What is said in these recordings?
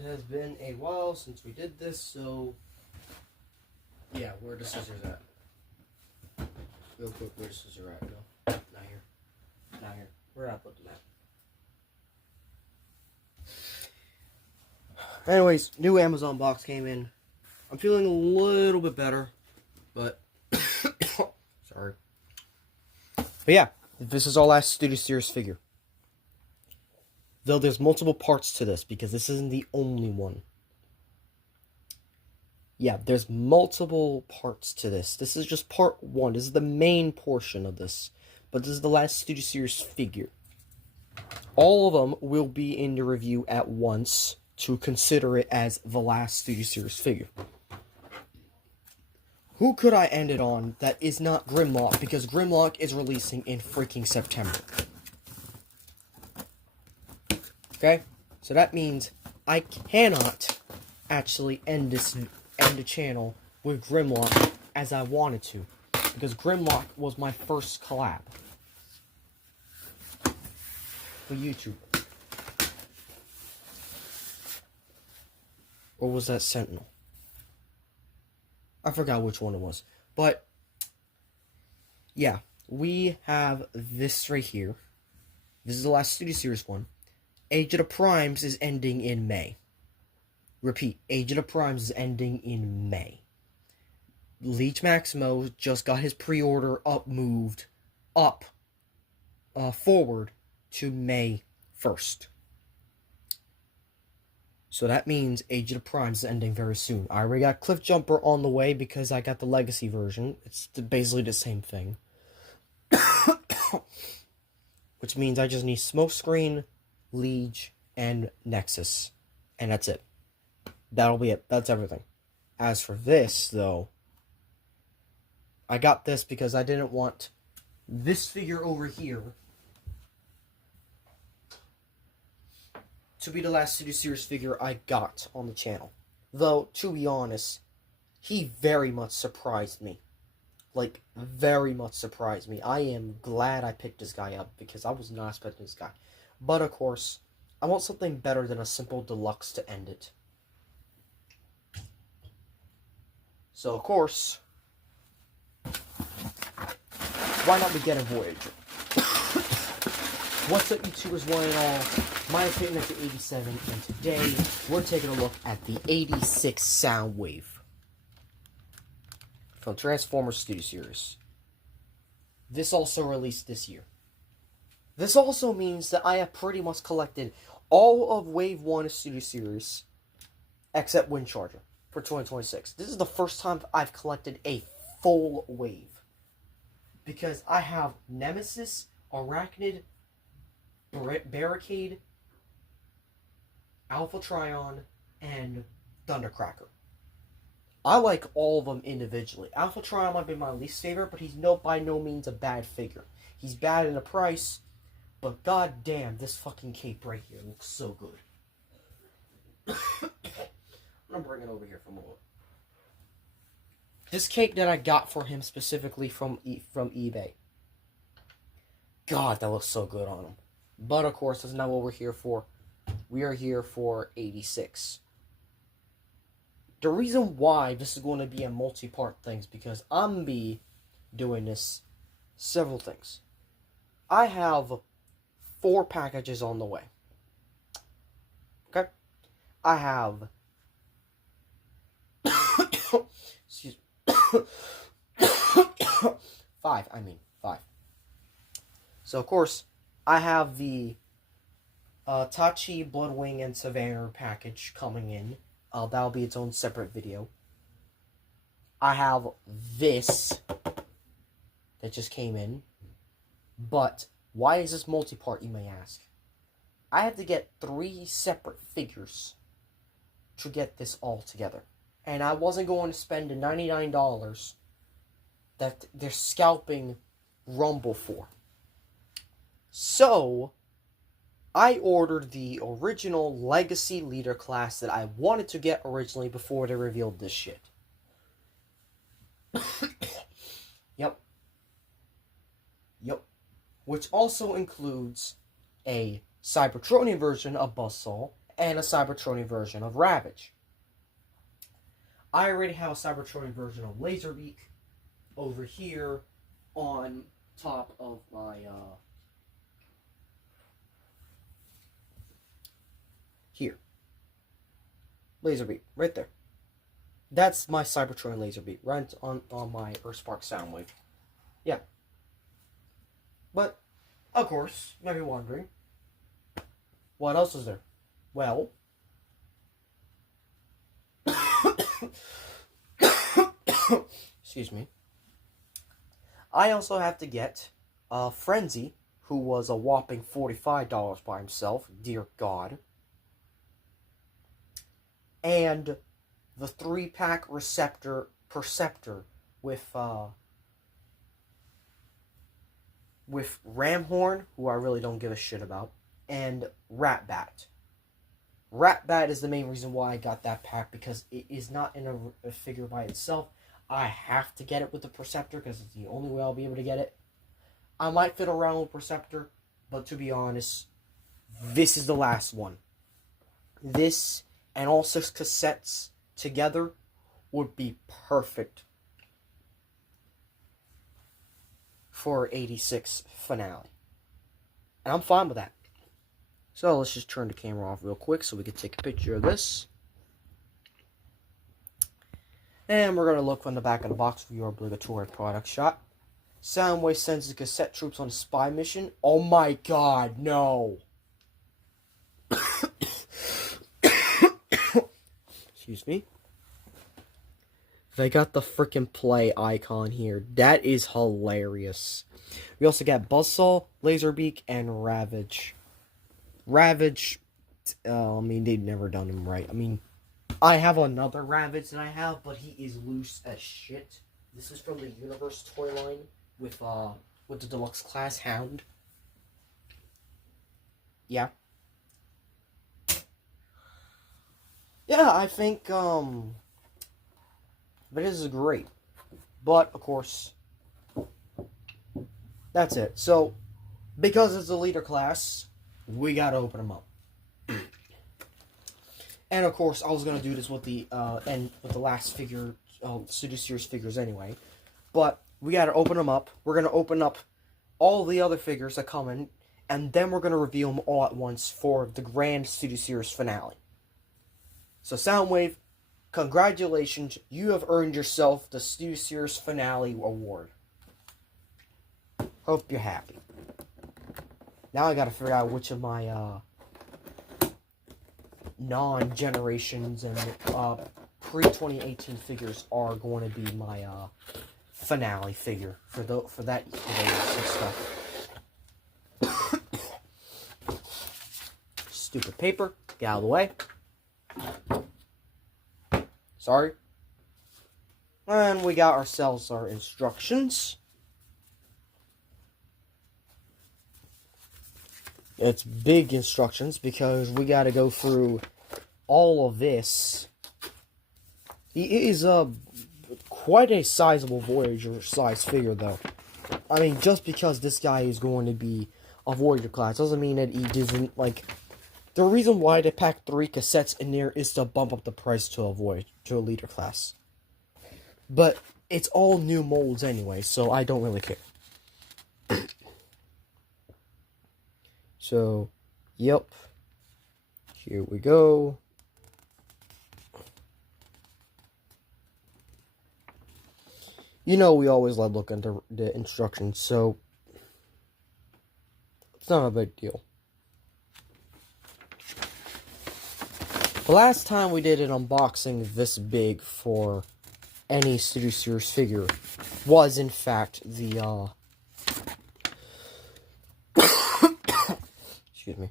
it has been a while since we did this, so yeah, where are the scissors at? Real quick, where's the scissors at? No, not here. Not here. Where did I put them at? Anyways, new Amazon box came in. I'm feeling a little bit better, but sorry. But yeah, this is our last Studio Series figure. Though there's multiple parts to this, because this isn't the only one. Yeah, there's multiple parts to this. This is just part one. This is the main portion of this. But this is the last Studio Series figure. All of them will be in the review at once to consider it as the last Studio Series figure. Who could I end it on that is not Grimlock? Because Grimlock is releasing in freaking September. Okay? So that means I cannot actually end the channel with Grimlock as I wanted to. Because Grimlock was my first collab with YouTube. Or was that Sentinel? I forgot which one it was. But, yeah. We have this right here. This is the last Studio Series one. Age of the Primes is ending in May. Repeat, Age of the Primes is ending in May. Leech Maximo just got his pre-order moved forward to May 1st. So that means Age of the Primes is ending very soon. I already got Cliff Jumper on the way because I got the Legacy version. It's basically the same thing. Which means I just need Smokescreen, Liege, and Nexus. And that's it. That'll be it. That's everything. As for this, though, I got this because I didn't want this figure over here to be the last Studio Series figure I got on the channel. Though, to be honest, he very much surprised me. Like, very much surprised me. I am glad I picked this guy up because I was not expecting this guy. But, of course, I want something better than a simple deluxe to end it. So, of course, why not we get a Voyager? What's up, YouTubers, one and all? My opinion is the 87, and today we're taking a look at the 86 Soundwave from Transformers Studio Series. This also released this year. This also means that I have pretty much collected all of Wave 1 Studio Series except Windcharger for 2026. This is the first time I've collected a full wave. Because I have Nemesis, Arachnid, Barricade, Alpha Trion, and Thundercracker. I like all of them individually. Alpha Trion might be my least favorite, but he's by no means a bad figure. He's bad in the price, but goddamn, this fucking cape right here looks so good. I'm gonna bring it over here for a moment. This cape that I got for him specifically from eBay. God, that looks so good on him. But of course, that's not what we're here for. We are here for 86. The reason why this is going to be a multi-part thing is because I'm going to be doing this several things. I have 4 packages on the way. Okay? I have... excuse me. 5. So, of course, I have the Tachi, Bloodwing, and Savannah package coming in. That'll be its own separate video. I have this that just came in. But why is this multi-part, you may ask? I had to get 3 separate figures to get this all together. And I wasn't going to spend the $99 that they're scalping Rumble for. So, I ordered the original Legacy Leader class that I wanted to get originally before they revealed this shit. Yep. Which also includes a Cybertronian version of Buzzsaw and a Cybertronian version of Ravage. I already have a Cybertronian version of Laserbeak over here on top of my here. Laserbeak, right there. That's my Cybertronian Laserbeak, right on my Earthspark Soundwave. Yeah. But, of course, you might be wondering, what else is there? Well, excuse me. I also have to get Frenzy, who was a whopping $45 by himself, dear God. And the 3-pack Perceptor with Ramhorn, who I really don't give a shit about, and Ratbat. Ratbat is the main reason why I got that pack, because it is not in a figure by itself. I have to get it with the Perceptor, because it's the only way I'll be able to get it. I might fit around with Perceptor, but to be honest, this is the last one. This and all 6 cassettes together would be perfect for 86 finale. And I'm fine with that. So let's just turn the camera off real quick so we can take a picture of this. And we're going to look from the back of the box for your obligatory product shot. Soundwave sends the cassette troops on a spy mission. Oh my god, no. Excuse me. They got the freaking play icon here. That is hilarious. We also got Buzzsaw, Laserbeak, and Ravage. Ravage, I mean, they've never done him right. I mean, I have another Ravage that I have, but he is loose as shit. This is from the Universe toy line with the deluxe class Hound. Yeah. Yeah, I think, this is great. But, of course, that's it. So, because it's a leader class, we gotta open them up. And, of course, I was gonna do this with the last figure, Studio Series figures anyway. But, we gotta open them up. We're gonna open up all the other figures that come in, and then we're gonna reveal them all at once for the grand Studio Series finale. So, Soundwave, congratulations, you have earned yourself the Studio Series Finale Award. Hope you're happy. Now I gotta figure out which of my, non-generations and, pre-2018 figures are going to be my, finale figure for that stuff. Stupid paper, get out of the way. Sorry. And we got ourselves our instructions. It's big instructions because we got to go through all of this. He is quite a sizable Voyager size figure, though. I mean, just because this guy is going to be a Voyager class doesn't mean that he doesn't, like... The reason why they pack 3 cassettes in there is to bump up the price to a leader class. But it's all new molds anyway, so I don't really care. So, yep. Here we go. You know we always like looking at the instructions, so it's not a big deal. The last time we did an unboxing this big for any Studio Series figure was, in fact, the, excuse me.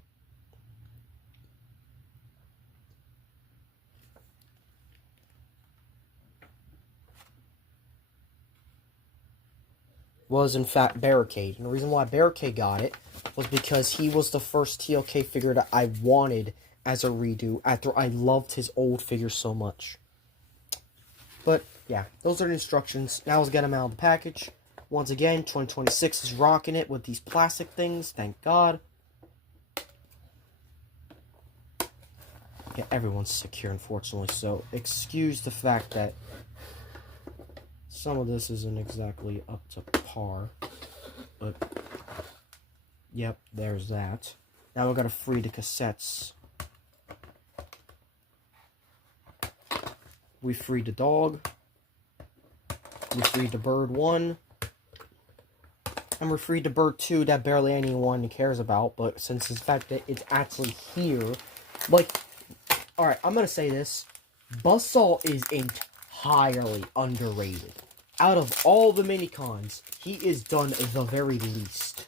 Was, in fact, Barricade. And the reason why Barricade got it was because he was the first TLK figure that I wanted as a redo after I loved his old figure so much. But, yeah, those are the instructions. Now let's get them out of the package. Once again, 2026 is rocking it with these plastic things. Thank God. Yeah, everyone's sick here, unfortunately, so excuse the fact that some of this isn't exactly up to par. But, yep, there's that. Now we're gonna free the cassettes. We freed the dog. We freed the bird 1. And we freed the bird 2 that barely anyone cares about. But since the fact that it's actually here, like, alright, I'm gonna say this. Buzzsaw is entirely underrated. Out of all the minicons, he is done the very least.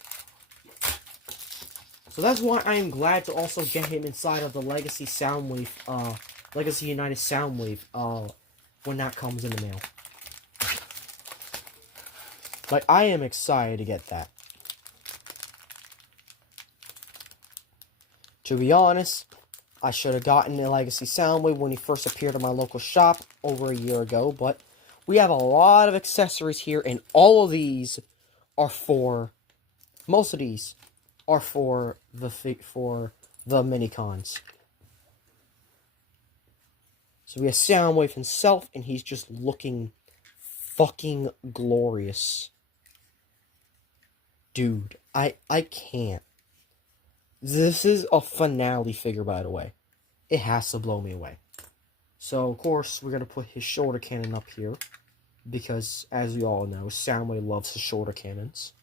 So that's why I am glad to also get him inside of the Legacy Soundwave, Legacy United Soundwave, when that comes in the mail. Like, I am excited to get that. To be honest, I should have gotten the Legacy Soundwave when he first appeared in my local shop over a year ago, but we have a lot of accessories here, and all of these are for, most of these are for the minicons. So we have Soundwave himself, and he's just looking fucking glorious. Dude, I can't. This is a finale figure, by the way. It has to blow me away. So, of course, we're going to put his shoulder cannon up here. Because, as you all know, Soundwave loves his shoulder cannons.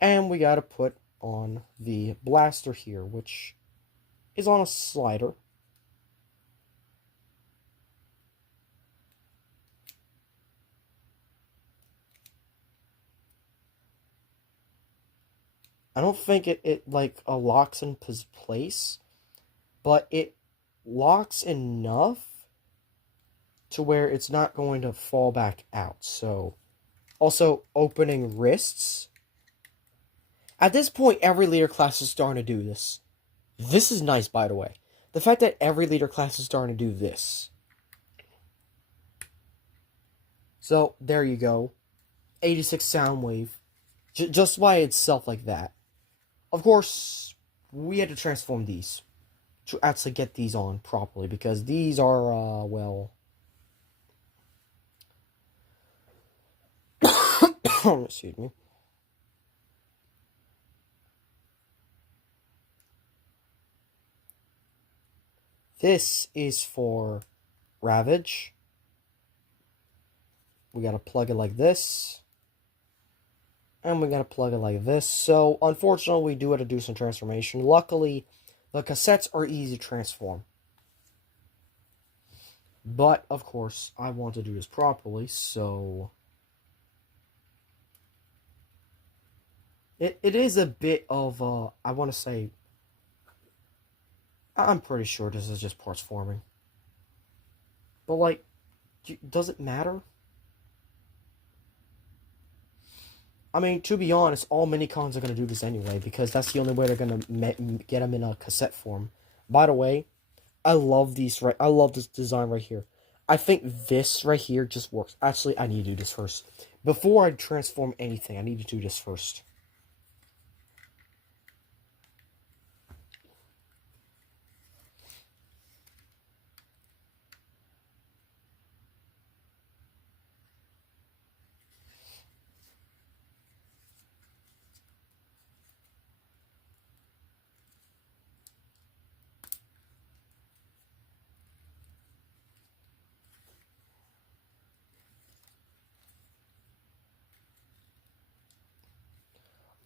And we got to put on the blaster here, which is on a slider. I don't think it locks in place, but it locks enough to where it's not going to fall back out. So, also opening wrists. At this point, every leader class is starting to do this. This is nice, by the way. The fact that every leader class is starting to do this. So, there you go. 86 Soundwave. Just by itself like that. Of course, we had to transform these to actually get these on properly, because these are, well... excuse me. This is for Ravage. We gotta plug it like this. And we gotta plug it like this. So, unfortunately, we do have to do some transformation. Luckily, the cassettes are easy to transform. But, of course, I want to do this properly, so... It is a bit of, I want to say... I'm pretty sure this is just parts forming. But, like, does it matter? I mean, to be honest, all minicons are going to do this anyway, because that's the only way they're going to get them in a cassette form. By the way, I love these, I love this design right here. I think this right here just works. Actually, I need to do this first. Before I transform anything, I need to do this first.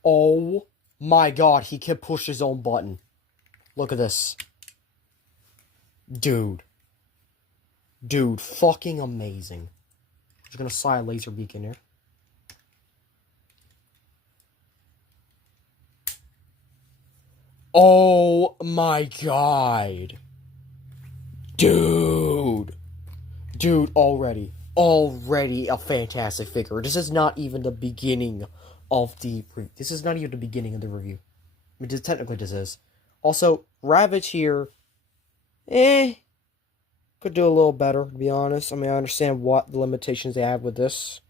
Oh my god, he can push his own button. Look at this. Dude. Dude, fucking amazing. Just gonna slide a laser beacon here. Oh my god. Dude. Dude, already a fantastic figure. This is not even the beginning of the... This is not even the beginning of the review. I mean, technically this is. Also, Ravage here... Could do a little better, to be honest. I mean, I understand what the limitations they have with this.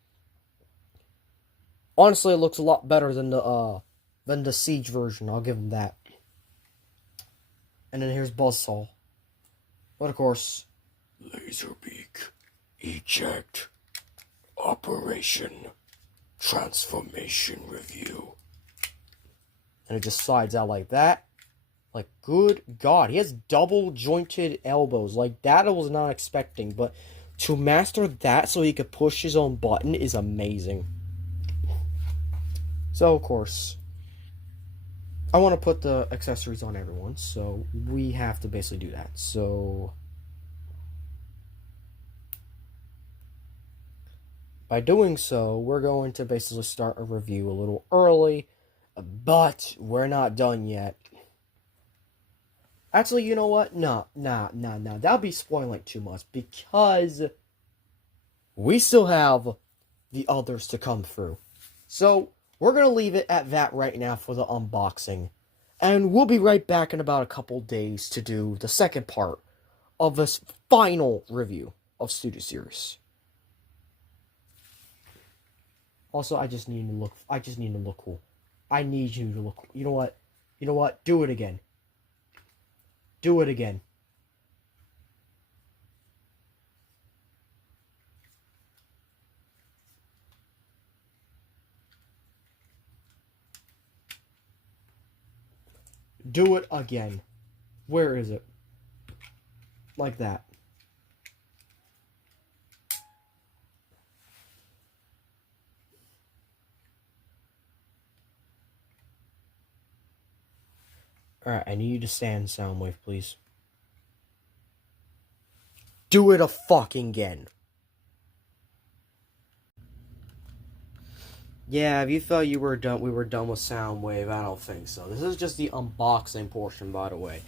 Honestly, it looks a lot better than the Siege version. I'll give them that. And then here's Buzzsaw. But of course, Laserbeak, Eject, Operation, Transformation Review. And it just slides out like that. Like, good God, he has double jointed elbows. Like, that I was not expecting, but to master that so he could push his own button is amazing. So, of course, I want to put the accessories on everyone, so we have to basically do that. So, by doing so, we're going to basically start a review a little early, but we're not done yet. Actually, you know what? No. That'll be spoiling like too much, because we still have the others to come through. So, we're going to leave it at that right now for the unboxing. And we'll be right back in about a couple days to do the second part of this final review of Studio Series. Also, I just need to look cool. I need you to look cool. You know what? Do it again. Do it again. Do it again. Where is it? Like that. Alright, I need you to stand, Soundwave, please. Do it a fucking again. Yeah, if you thought we were done with Soundwave, I don't think so. This is just the unboxing portion, by the way.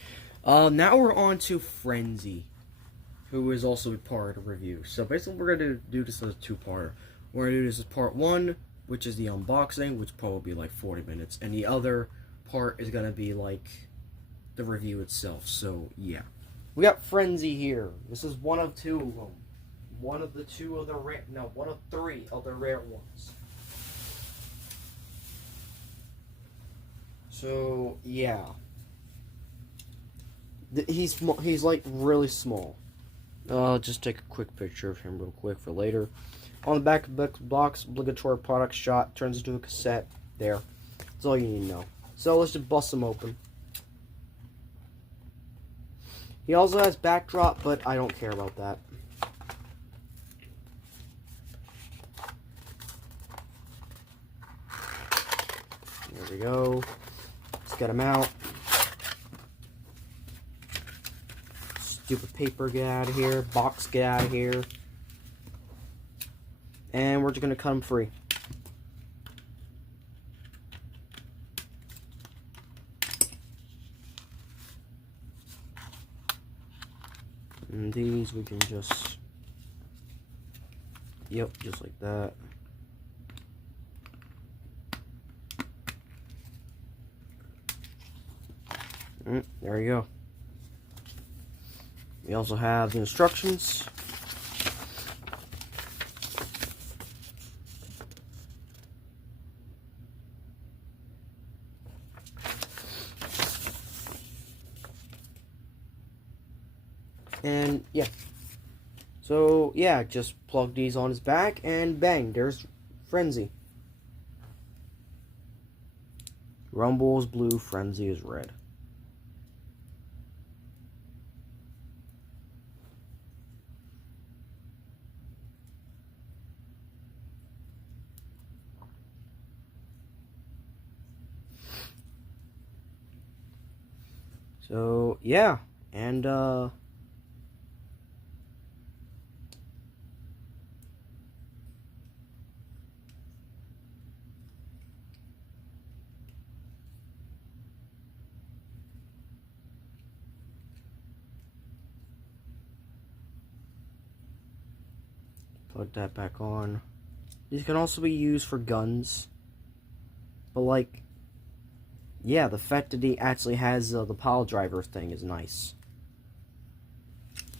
Now we're on to Frenzy, who is also a part of the review. So basically, we're going to do this as a two-parter. We're going to do this as part 1, which is the unboxing, which probably be like 40 minutes. And the other part is going to be like the review itself. So, yeah. We got Frenzy here. This is one of two of them. One of 3 of the rare ones. So, yeah. He's like really small. I'll just take a quick picture of him real quick for later. On the back of the box, obligatory product shot, turns into a cassette. There. That's all you need to know. So let's just bust him open. He also has backdrop, but I don't care about that. There we go. Let's get him out. Stupid paper, get out of here. Box, get out of here. And we're just going to cut him free. And these we can just... Yep, just like that. There you go. We also have the instructions. And yeah. So yeah, just plug these on his back and bang, there's Frenzy. Rumble is blue, Frenzy is red. So, yeah, and, plug that back on. These can also be used for guns, but, like, yeah, the fact that he actually has the pile driver thing is nice.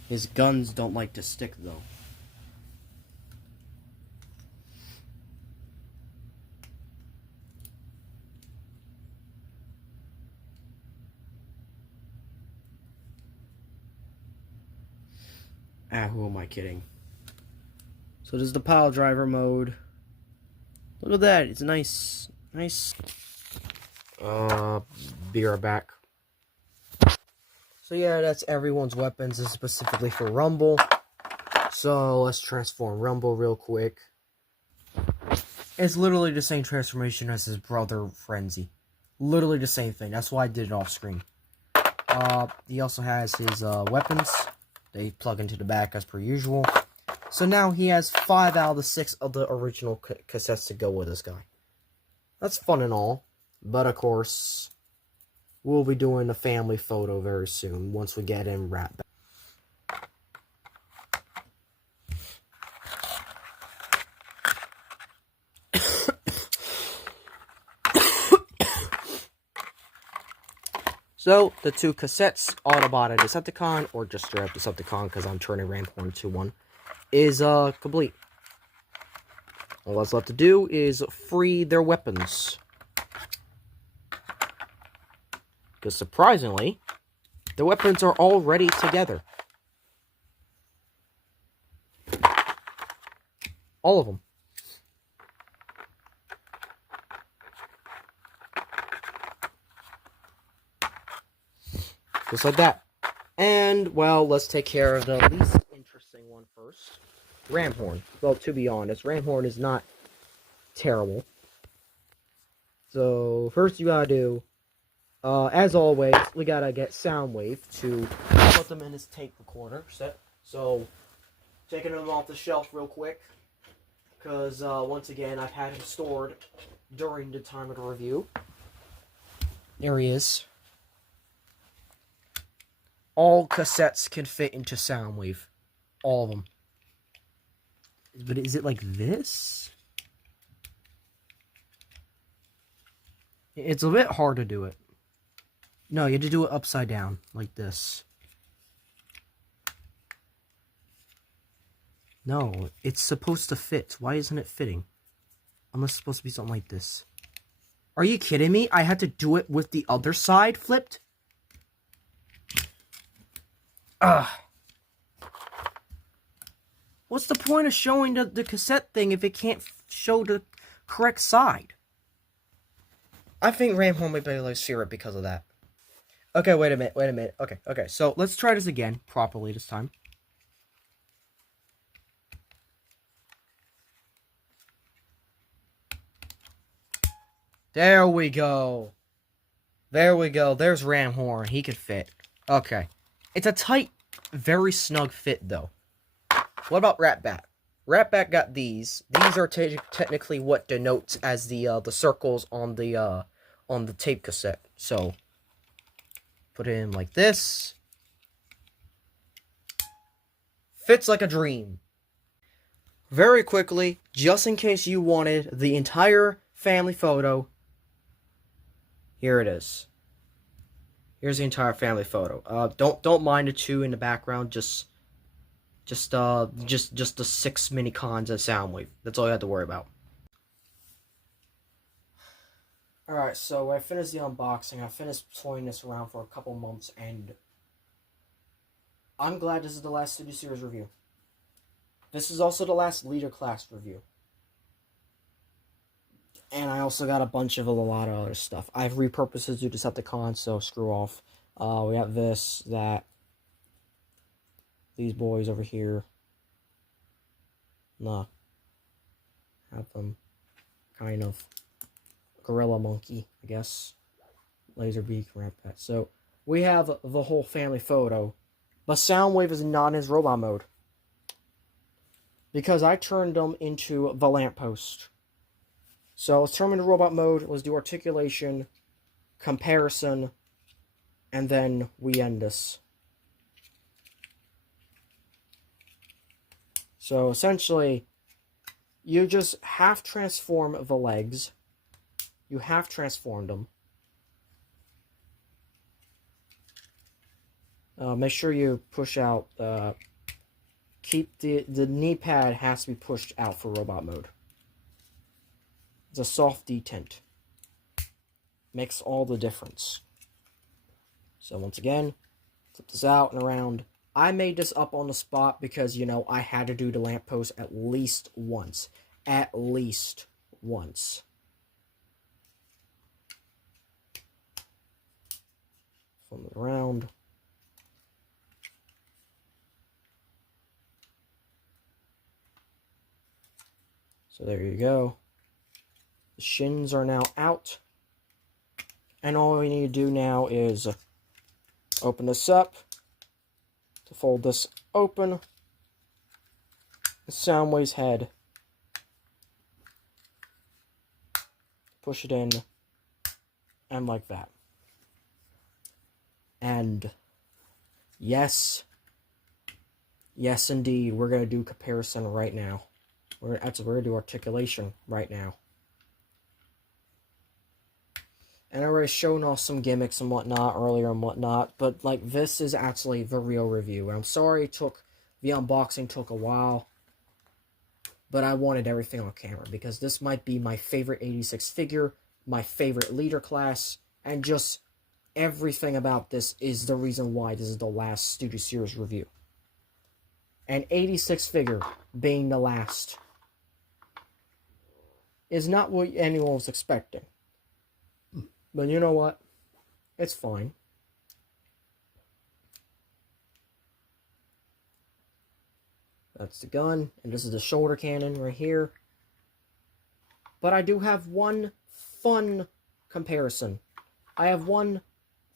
His guns don't like to stick, though. who am I kidding? So this is the pile driver mode. Look at that, it's nice. Be right back. So yeah, that's everyone's weapons. This is specifically for Rumble. So let's transform Rumble real quick. It's literally the same transformation as his brother Frenzy. Literally the same thing. That's why I did it off screen. He also has his weapons. They plug into the back as per usual. So now he has 5 out of the 6 of the original cassettes to go with this guy. That's fun and all. But of course, we'll be doing a family photo very soon once we get him wrapped back. So, the 2 cassettes, Autobot and Decepticon, or just straight up Decepticon because I'm turning Ramhorn into one, is complete. All that's left to do is free their weapons. Because surprisingly, the weapons are already together. All of them. Just like that. And, well, let's take care of the least interesting one first. Ramhorn. Well, to be honest, Ramhorn is not terrible. So, first you gotta do, as always, we gotta get Soundwave to put them in his tape recorder set. So, taking them off the shelf real quick. Because, once again, I've had him stored during the time of the review. There he is. All cassettes can fit into Soundwave. All of them. But is it like this? It's a bit hard to do it. No, you have to do it upside down, like this. No, it's supposed to fit. Why isn't it fitting? Unless it's supposed to be something like this. Are you kidding me? I had to do it with the other side flipped? Ugh. What's the point of showing the cassette thing if it can't show the correct side? I think Ramhorn may be able to fear it because of that. Okay, wait a minute. Okay, so let's try this again, properly this time. There we go. There's Ramhorn. He could fit. Okay. It's a tight, very snug fit, though. What about Ratbat? Ratbat got these. These are technically what denotes as the circles on the tape cassette. So, put it in like this. Fits like a dream. Very quickly, just in case you wanted the entire family photo, here it is. Here's the entire family photo. Don't mind the 2 in the background. Just the 6 mini cons of Soundwave. That's all you have to worry about. All right, so I finished the unboxing. I finished toying this around for a couple months, and I'm glad this is the last Studio Series review. This is also the last Leader Class review. And I also got a lot of other stuff. I've repurposed it to Decepticons, so screw off. We have this, that, these boys over here. Nah. Have them kind of gorilla monkey, I guess. Laserbeak, Ratbat. So, we have the whole family photo. But Soundwave is not in his robot mode. Because I turned them into the lamppost. So let's turn them into robot mode. Let's do articulation, comparison, and then we end this. So essentially, you just half transform the legs. You half transformed them. Make sure you push out. Keep the knee pad has to be pushed out for robot mode. It's a soft detent. Makes all the difference. So once again, flip this out and around. I made this up on the spot because, you know, I had to do the lamppost at least once. At least once. Flip it around. So there you go. The shins are now out. And all we need to do now is open this up. To fold this open. The Soundwave's head. Push it in. And like that. And yes. Yes, indeed. We're going to do comparison right now. We're going to do articulation right now. And I already shown off some gimmicks and whatnot earlier and whatnot, but like this is actually the real review. And I'm sorry the unboxing took a while, but I wanted everything on camera because this might be my favorite 86 figure, my favorite leader class, and just everything about this is the reason why this is the last Studio Series review. And 86 figure being the last is not what anyone was expecting. But you know what? It's fine. That's the gun, and this is the shoulder cannon right here. But I do have one fun comparison. I have one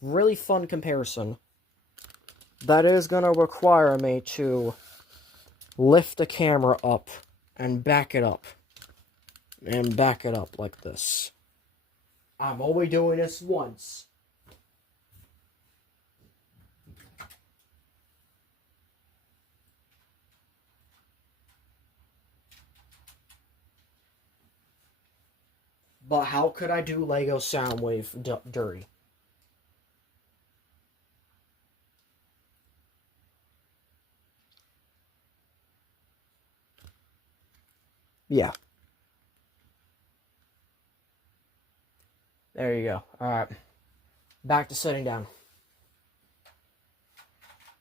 really fun comparison that is going to require me to lift the camera up and back it up. And back it up like this. I'm only doing this once. But how could I do Lego Soundwave dirty? Yeah. There you go. Alright. Back to sitting down.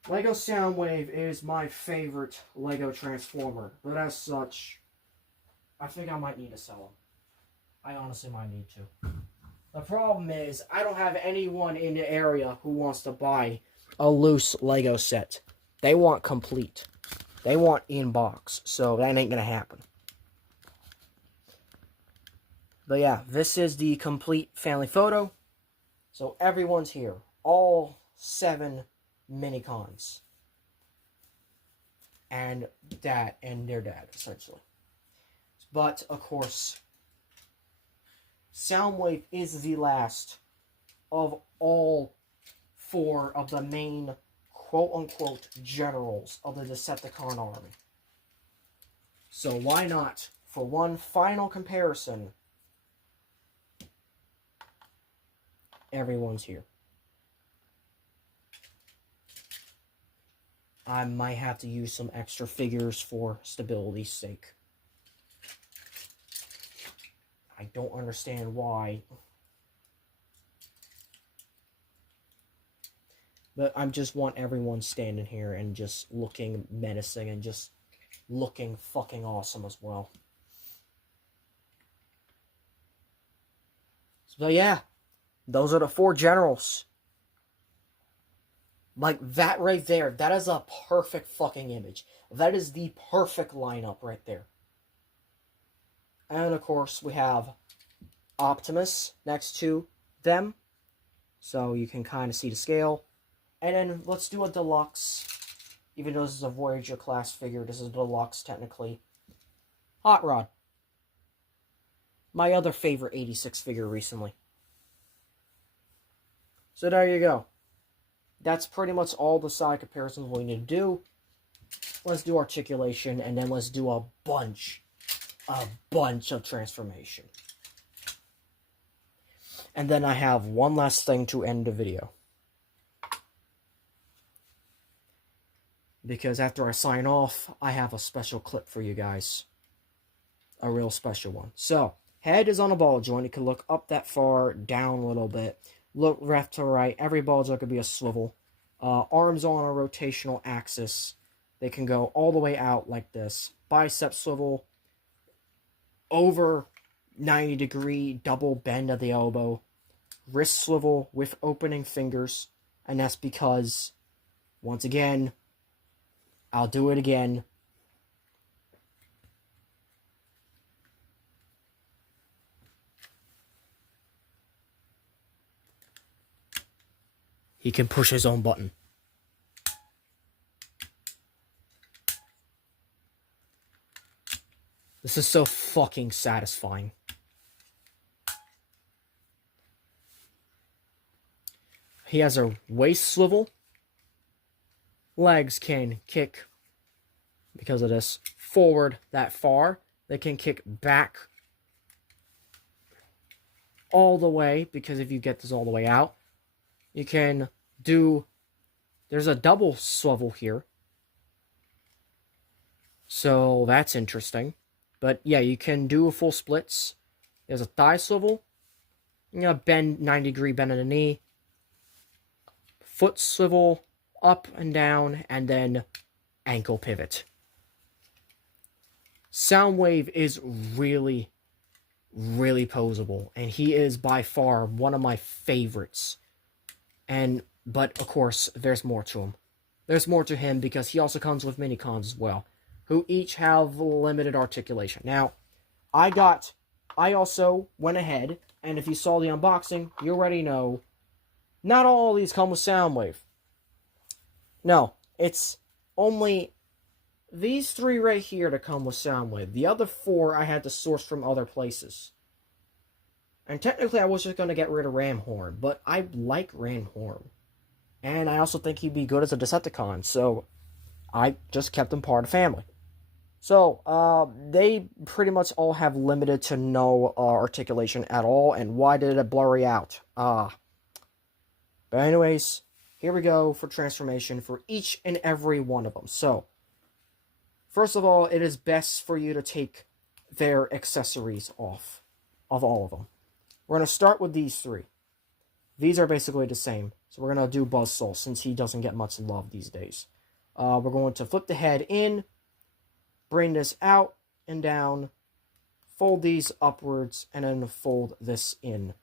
Lego Soundwave is my favorite Lego Transformer. But as such, I think I might need to sell them. I honestly might need to. The problem is, I don't have anyone in the area who wants to buy a loose Lego set. They want complete. They want in box. So that ain't gonna happen. But yeah, this is the complete family photo. So everyone's here. All 7 Minicons. And dad and their dad, essentially. But, of course, Soundwave is the last of all 4 of the main quote-unquote generals of the Decepticon army. So why not, for one final comparison, everyone's here. I might have to use some extra figures for stability's sake. I don't understand why. But I just want everyone standing here and just looking menacing and just looking fucking awesome as well. So yeah, those are the 4 generals. Like, that right there, that is a perfect fucking image. That is the perfect lineup right there. And, of course, we have Optimus next to them. So you can kind of see the scale. And then let's do a deluxe. Even though this is a Voyager class figure, this is a deluxe technically. Hot Rod. My other favorite 86 figure recently. So there you go. That's pretty much all the side comparisons we need to do. Let's do articulation, and then let's do a bunch of transformation. And then I have one last thing to end the video. Because after I sign off, I have a special clip for you guys. A real special one. So, head is on a ball joint. You can look up that far, down a little bit. Look left to right. Every ball joint could be a swivel. Arms on a rotational axis. They can go all the way out like this. Bicep swivel. Over 90-degree double bend of the elbow. Wrist swivel with opening fingers. And that's because, once again, I'll do it again. He can push his own button. This is so fucking satisfying. He has a waist swivel. Legs can kick, because of this, forward that far. They can kick back all the way, because if you get this all the way out, you can do... There's a double swivel here. So that's interesting. But yeah, you can do full splits. There's a thigh swivel. You know, bend, 90-degree bend in the knee. Foot swivel, up and down, and then ankle pivot. Soundwave is really, really posable, and he is by far one of my favorites. But of course, there's more to him. There's more to him because he also comes with mini-cons as well, who each have limited articulation. Now, I also went ahead, and if you saw the unboxing, you already know, not all of these come with Soundwave. No, it's only these 3 right here to come with Soundwave. The other 4 I had to source from other places. And technically I was just going to get rid of Ramhorn, but I like Ramhorn. And I also think he'd be good as a Decepticon, so I just kept him part of the family. So, they pretty much all have limited to no articulation at all, and why did it blurry out? But anyways, here we go for transformation for each and every one of them. So, first of all, it is best for you to take their accessories off of all of them. We're going to start with these 3. These are basically the same. So we're going to do Buzzsaw since he doesn't get much love these days. We're going to flip the head in, bring this out and down, fold these upwards, and then fold this in.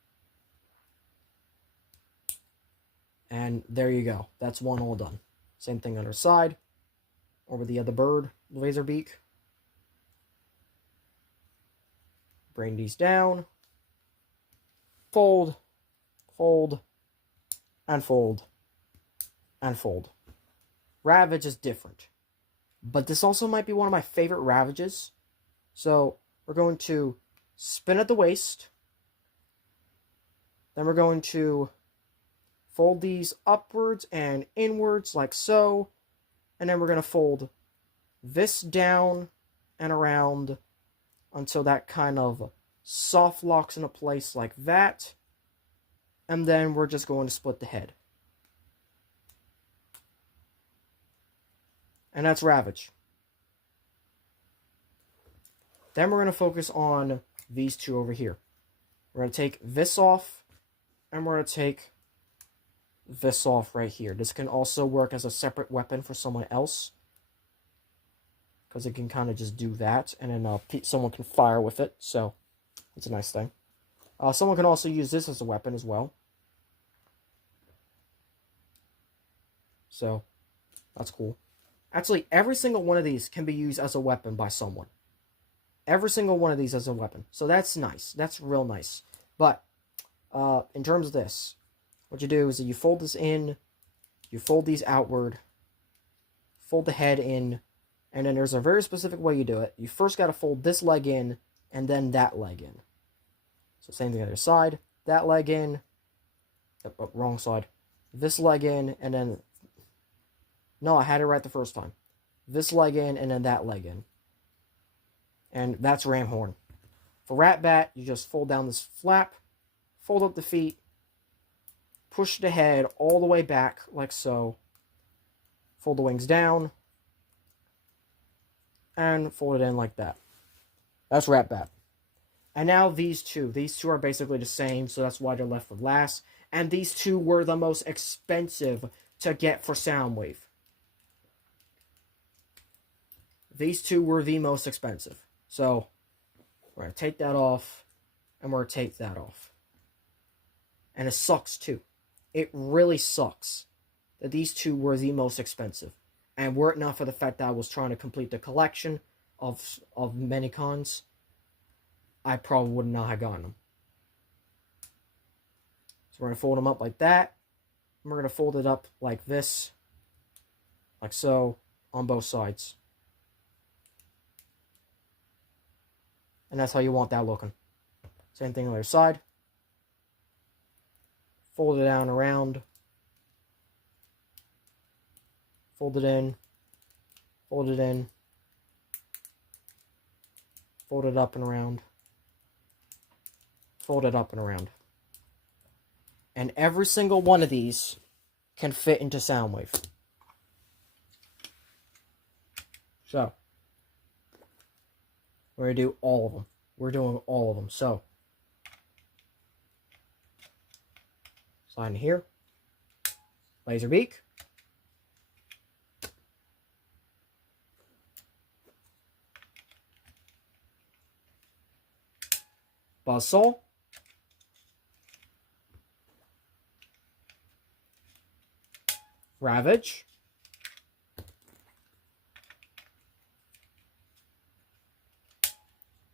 And there you go. That's one all done. Same thing on our side. Over the other bird, laser beak. Bring these down. Fold, fold, and fold, and fold. Ravage is different. But this also might be one of my favorite Ravages. So, we're going to spin at the waist. Then we're going to fold these upwards and inwards like so. And then we're going to fold this down and around until that kind of soft locks into place like that. And then we're just going to split the head. And that's Ravage. Then we're going to focus on these 2 over here. We're going to take this off, and we're going to take this off right here. This can also work as a separate weapon for someone else, because it can kind of just do that, and then someone can fire with it, so it's a nice thing. Someone can also use this as a weapon as well. So, that's cool. Actually, every single one of these can be used as a weapon by someone. Every single one of these as a weapon. So that's nice. That's real nice. But, in terms of this, what you do is that you fold this in, you fold these outward, fold the head in, and then there's a very specific way you do it. You first got to fold this leg in, and then that leg in. So same thing on the other side. That leg in, wrong side. This leg in, and then... No, I had it right the first time. This leg in, and then that leg in. And that's Ramhorn. For Ratbat, you just fold down this flap, fold up the feet, push the head all the way back, like so. Fold the wings down, and fold it in like that. That's Ratbat. And now these 2. These 2 are basically the same, so that's why they're left for last. And these 2 were the most expensive to get for Soundwave. These two were the most expensive. So, we're going to take that off, and we're going to take that off. And it sucks, too. It really sucks that these two were the most expensive. And were it not for the fact that I was trying to complete the collection of Minicons, I probably would not have gotten them. So we're going to fold them up like that. And we're going to fold it up like this. Like so, on both sides. And that's how you want that looking. Same thing on the other side. Fold it down around. Fold it in. Fold it in. Fold it up and around. Fold it up and around. And every single one of these can fit into Soundwave. So, we're going to do all of them. We're doing all of them. So, slide in here. Laser beak. Buzzsaw. Ravage.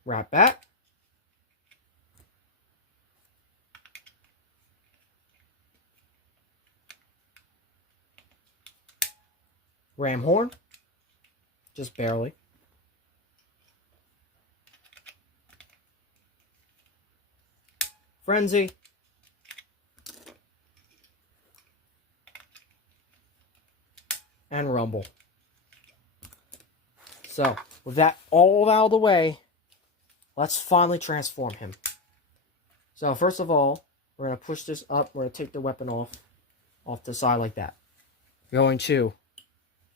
Ratbat. Ramhorn. Just barely. Frenzy. And Rumble. So, with that all out of the way, let's finally transform him. So, first of all, we're going to push this up. We're going to take the weapon off the side like that. We're going to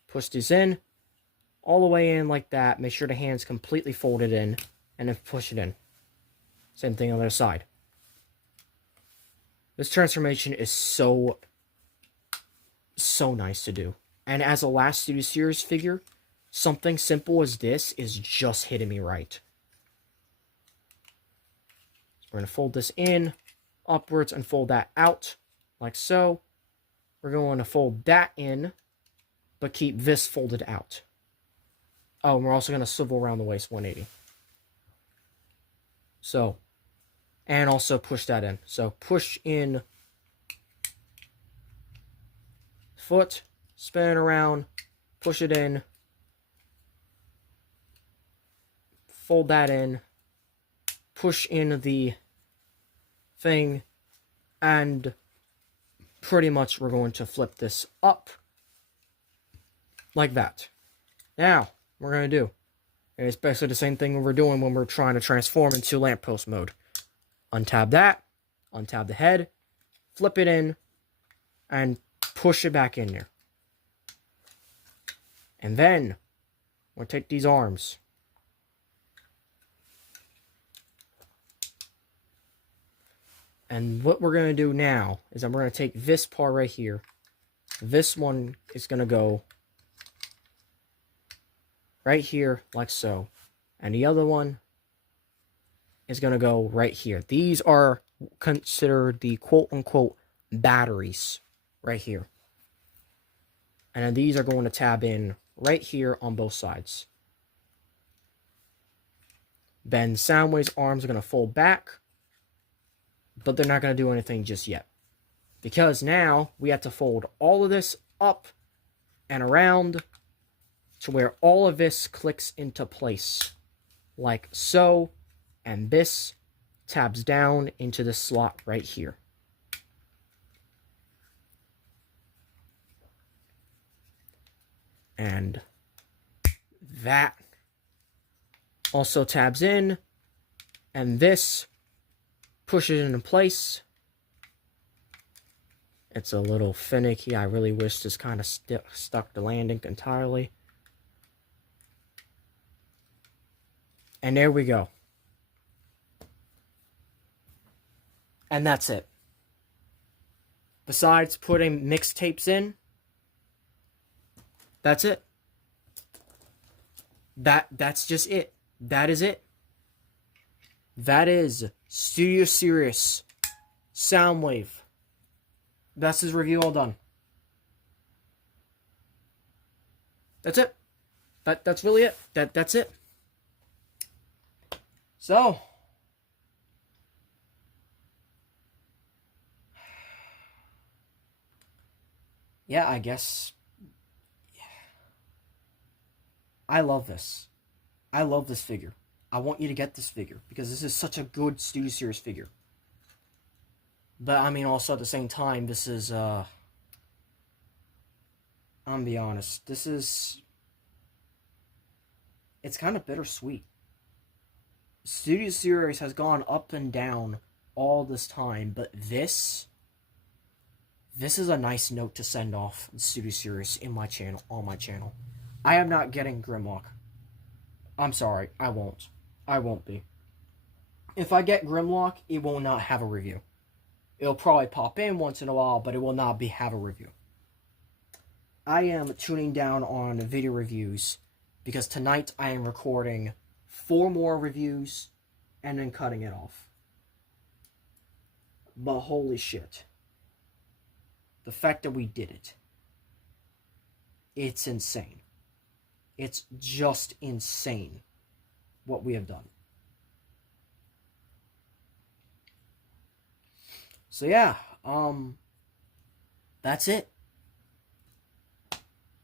push this in, all the way in like that. Make sure the hand's completely folded in, and then push it in. Same thing on the other side. This transformation is so nice to do. And as a last Studio Series figure, something simple as this is just hitting me right. So we're going to fold this in, upwards, and fold that out, like so. We're going to fold that in, but keep this folded out. Oh, and we're also going to swivel around the waist 180. So, and also push that in. So push in foot, spin it around, push it in, fold that in, push in the thing, and pretty much we're going to flip this up like that. Now, we're going to do, and it's basically the same thing we're doing when we're trying to transform into lamppost mode. Untab that, untab the head, flip it in, and push it back in there. And then, we'll take these arms. And what we're going to do now is we're going to take this part right here. This one is going to go right here, like so. And the other one is going to go right here. These are considered the quote-unquote batteries right here. And then these are going to tab in right here on both sides. Then Soundwave's arms are going to fold back, but they're not going to do anything just yet. Because now we have to fold all of this up and around to where all of this clicks into place. Like so. And this tabs down into the slot right here. And that also tabs in. And this pushes it into place. It's a little finicky. I really wish this kind of stuck the landing entirely. And there we go. And that's it. Besides putting mixtapes in, That's it. That's just it. That is it. That is Studio Sirius Soundwave. That's his review all done. That's it. That's really it. That's it. So, yeah, I guess I love this. I love this figure. I want you to get this figure because this is such a good Studio Series figure. But I mean, also at the same time, this is I'm gonna be honest. This is, it's kind of bittersweet. Studio Series has gone up and down all this time, but this is a nice note to send off Studio Series in my channel, on my channel. I am not getting Grimlock. I'm sorry, I won't. I won't be. If I get Grimlock, it will not have a review. It'll probably pop in once in a while, but it will not have a review. I am tuning down on video reviews because tonight I am recording 4 more reviews and then cutting it off. But holy shit. The fact that we did it. It's insane. It's just insane what we have done. So yeah, that's it.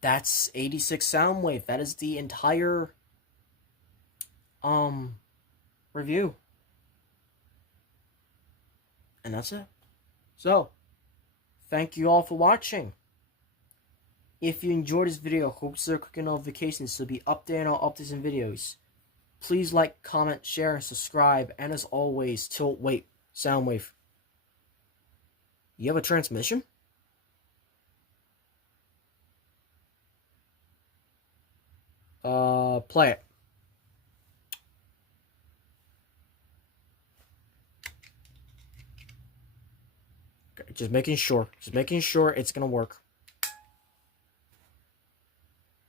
That's 86 Soundwave. That is the entire review. And that's it. So, thank you all for watching. If you enjoyed this video, hope to click notifications to be updated on updates and videos. Please like, comment, share, and subscribe. And as always, wait, Soundwave. You have a transmission? Play it. Okay, just making sure it's gonna work.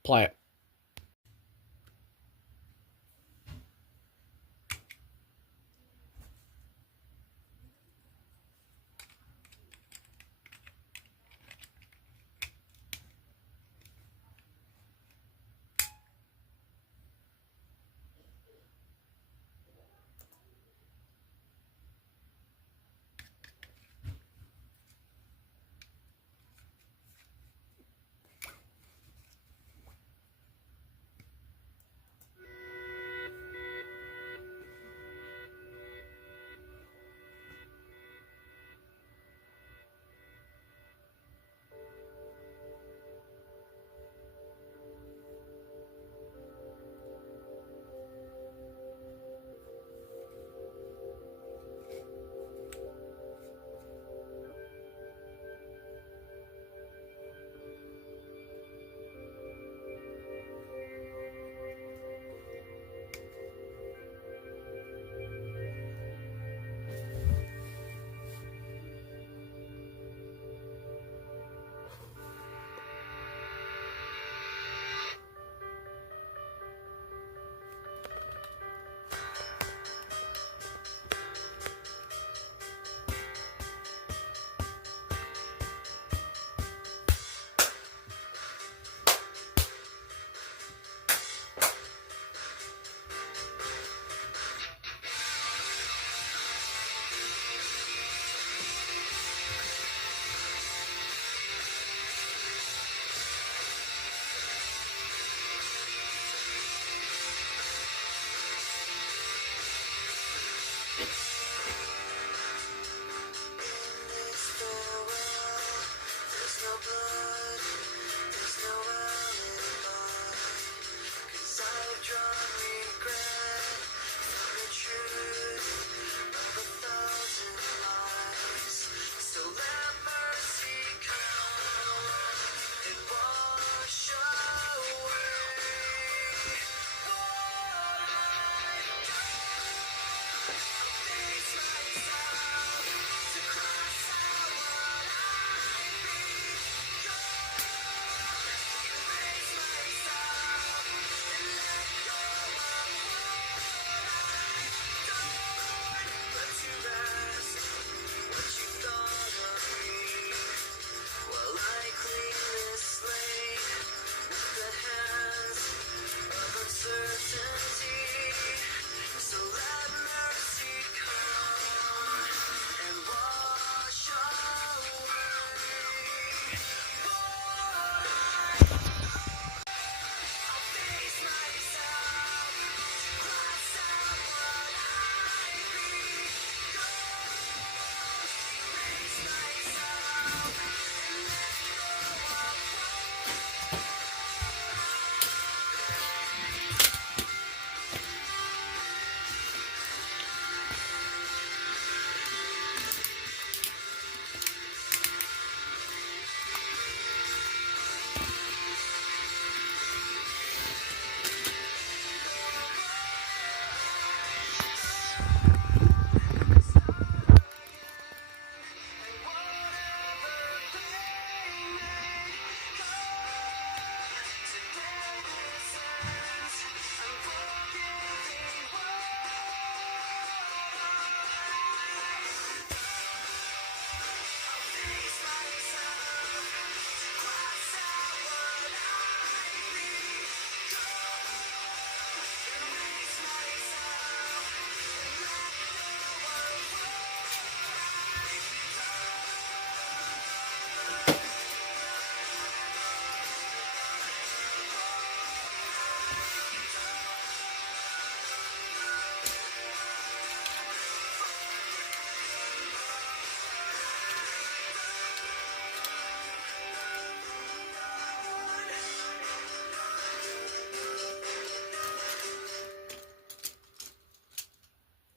Play it.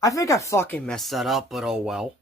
I think I fucking messed that up, but oh well.